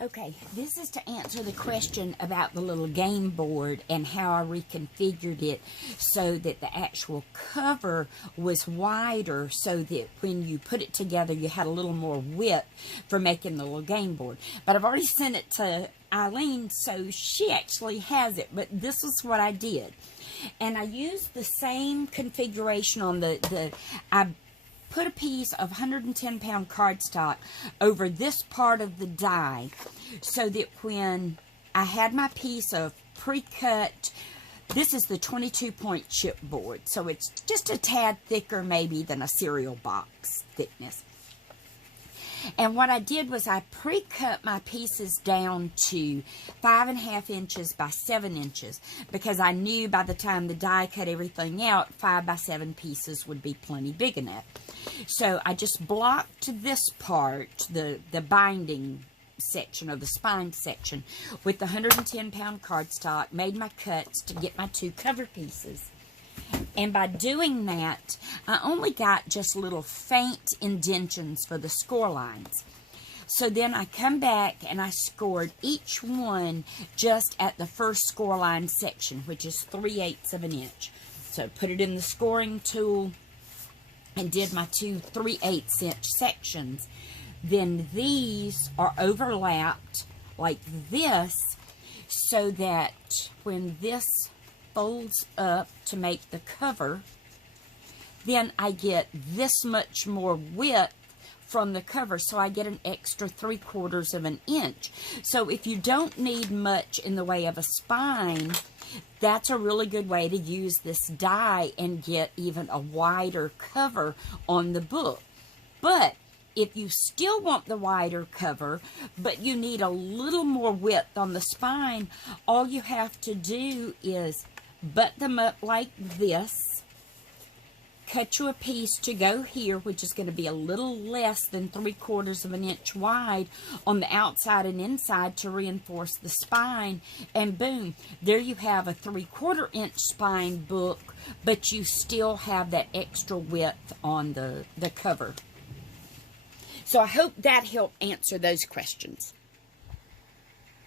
Okay, this is to answer the question about the little game board and how I reconfigured it so that the actual cover was wider so that when you put it together you had a little more width for making the little game board. But I've already sent it to Eileen, so she actually has it, but this is what I did. And I used the same configuration on I put a piece of 110-pound cardstock over this part of the die so that when I had my piece of pre-cut, this is the 22-point chipboard, so it's just a tad thicker maybe than a cereal box thickness. And what I did was I pre-cut my pieces down to 5.5 inches by 7 inches because I knew by the time the die cut everything out, 5 by 7 pieces would be plenty big enough. So I just blocked this part, the binding section or the spine section, with the 110-pound cardstock, made my cuts to get my 2 cover pieces. And by doing that, I only got just little faint indentions for the score lines. So then I come back and I scored each one just at the first score line section, which is 3/8 of an inch. So put it in the scoring tool and did my 2 3/8 inch sections. Then these are overlapped like this so that when this folds up to make the cover, then I get this much more width from the cover, so I get an extra 3/4 of an inch. So if you don't need much in the way of a spine, that's a really good way to use this die and get even a wider cover on the book. But if you still want the wider cover, but you need a little more width on the spine, all you have to do is butt them up like this, cut you a piece to go here, which is going to be a little less than 3/4 of an inch wide on the outside and inside to reinforce the spine, and boom, there you have a 3/4 inch spine book, but you still have that extra width on the cover. So I hope that helped answer those questions.